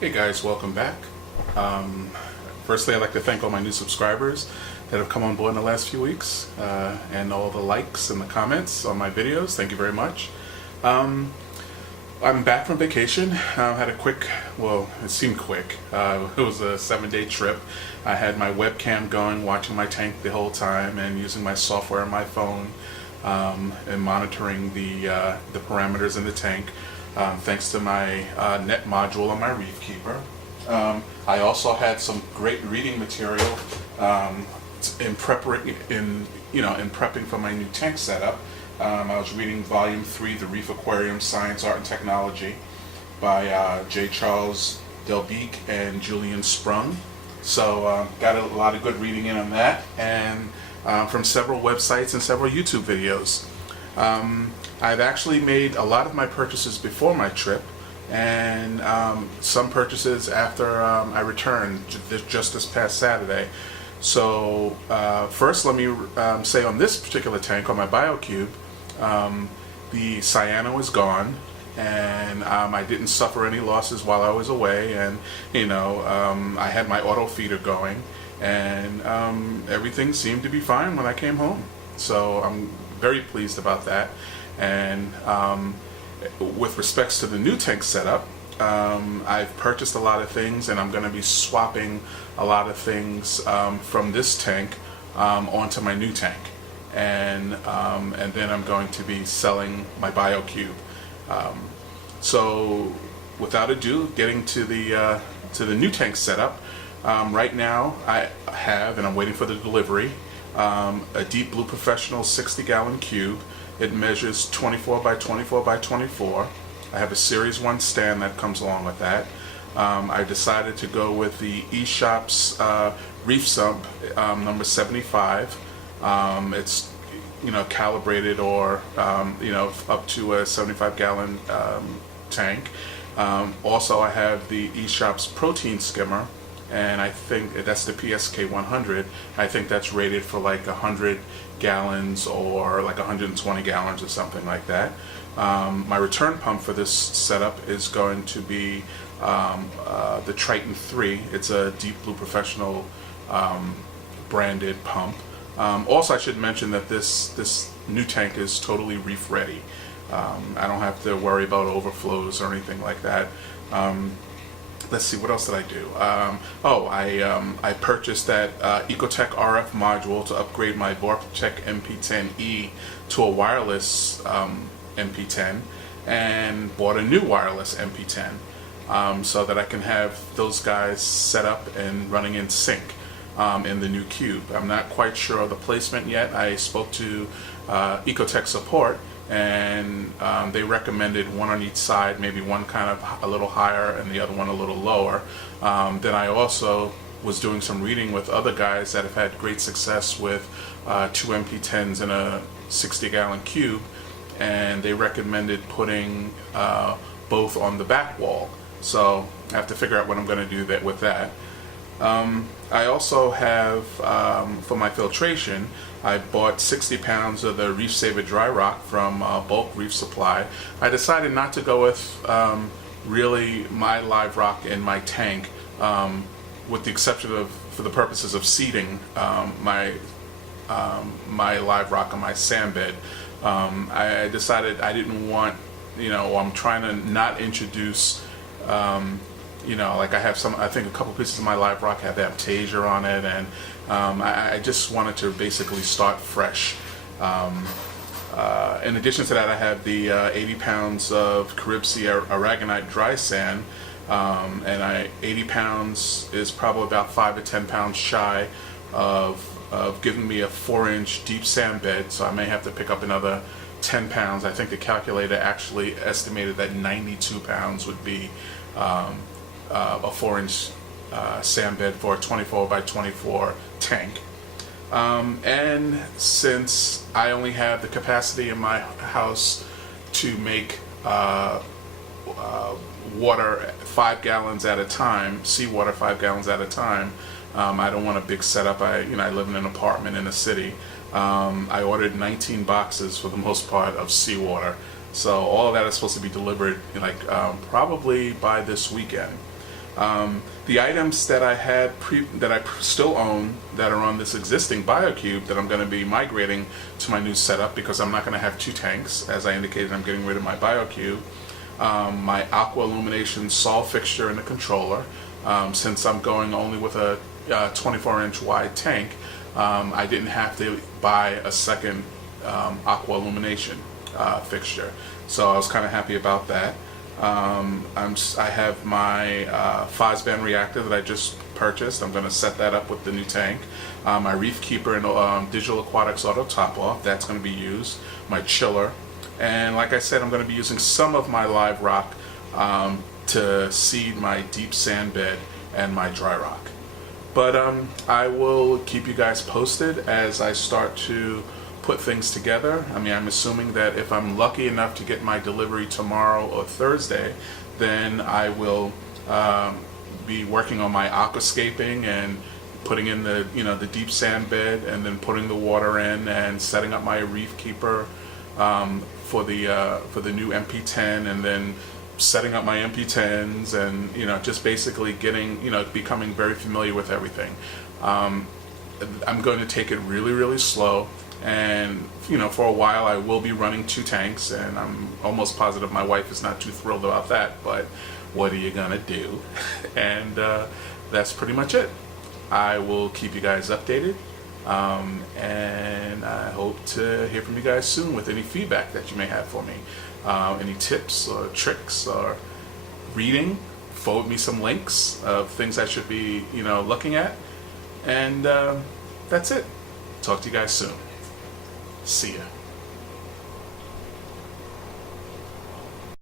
Hey guys, welcome back. Firstly, I'd like to thank all my new subscribers that have come on board in the last few weeks, and all the likes and the comments on my videos. Thank you very much. I'm back from vacation. I had a quick, well, it seemed quick. It was a 7-day trip. I had my webcam going, watching my tank the whole time, and using my software on my phone, and monitoring the parameters in the tank. Thanks to my net module on my reef keeper. I also had some great reading material in prepping for my new tank setup. I was reading Volume 3, The Reef Aquarium, Science, Art, and Technology by J. Charles Delbeek and Julian Sprung. So got a lot of good reading in on that, and from several websites and several YouTube videos. I've actually made a lot of my purchases before my trip, and some purchases after I returned just this past Saturday. So first, let me say on this particular tank, on my Biocube, the cyano is gone, and I didn't suffer any losses while I was away, and I had my auto feeder going, and everything seemed to be fine when I came home. So I'm very pleased about that. And with respects to the new tank setup, I've purchased a lot of things, and I'm going to be swapping a lot of things from this tank onto my new tank, and then I'm going to be selling my Biocube. So without ado, getting to the new tank setup. Right now I have, and I'm waiting for the delivery, a Deep Blue Professional 60-gallon cube. It measures 24 by 24 by 24. I have a Series 1 stand that comes along with that. I decided to go with the eShop's Reef Sump number 75. It's calibrated or up to a 75-gallon tank. Also, I have the eShop's Protein Skimmer, and I think that's the PSK 100. I think that's rated for like 100 gallons or like 120 gallons or something like that. My return pump for this setup is going to be the Triton 3. It's a Deep Blue Professional branded pump. Also, I should mention that this new tank is totally reef ready. I don't have to worry about overflows or anything like that. Let's see, what else did I do? I purchased that Ecotech RF module to upgrade my Vortech MP10E to a wireless MP10, and bought a new wireless MP10 so that I can have those guys set up and running in sync in the new cube. I'm not quite sure of the placement yet. I spoke to Ecotech support, and they recommended one on each side, maybe one kind of a little higher and the other one a little lower. Then I also was doing some reading with other guys that have had great success with 2 MP10s in a 60-gallon cube, and they recommended putting both on the back wall. So I have to figure out what I'm going to do with that. I also have, for my filtration, I bought 60 pounds of the Reef Saver Dry Rock from Bulk Reef Supply. I decided not to go with really my live rock in my tank, with the exception of, for the purposes of seeding, my live rock on my sand bed. I decided I didn't want, I'm trying to not introduce like I think a couple pieces of my live rock have Aptasia on it, and I just wanted to basically start fresh. In addition to that, I have the 80 pounds of Carib Sea Aragonite dry sand, and 80 pounds is probably about 5 to 10 pounds shy of giving me a 4-inch deep sand bed, so I may have to pick up another 10 pounds. I think the calculator actually estimated that 92 pounds would be a 4-inch sand bed for a 24 by 24 tank. And since I only have the capacity in my house to make water 5 gallons at a time, seawater 5 gallons at a time, I don't want a big setup. I live in an apartment in a city. I ordered 19 boxes for the most part of seawater. So all of that is supposed to be delivered probably by this weekend. The items that I had that I still own that are on this existing Biocube that I'm going to be migrating to my new setup, because I'm not going to have 2 tanks. As I indicated, I'm getting rid of my Biocube. My aqua illumination sol fixture and the controller. Since I'm going only with a 24-inch wide tank, I didn't have to buy a second aqua illumination fixture, so I was kind of happy about that. I have my Fosban reactor that I just purchased. I'm going to set that up with the new tank. My reef keeper and Digital Aquatics auto top off, that's going to be used. My chiller, and like I said, I'm going to be using some of my live rock to seed my deep sand bed and my dry rock. But I will keep you guys posted as I start to put things together. I mean, I'm assuming that if I'm lucky enough to get my delivery tomorrow or Thursday, then I will be working on my aquascaping and putting in the the deep sand bed, and then putting the water in and setting up my reef keeper for the new MP10, and then setting up my MP10s, and just basically getting becoming very familiar with everything. I'm going to take it really slow, and for a while I will be running 2 tanks, and I'm almost positive my wife is not too thrilled about that, but what are you gonna do? And that's pretty much it. I will keep you guys updated, and I hope to hear from you guys soon with any feedback that you may have for me. Any tips or tricks or reading, forward me some links of things I should be looking at, and that's it. Talk to you guys soon. See ya.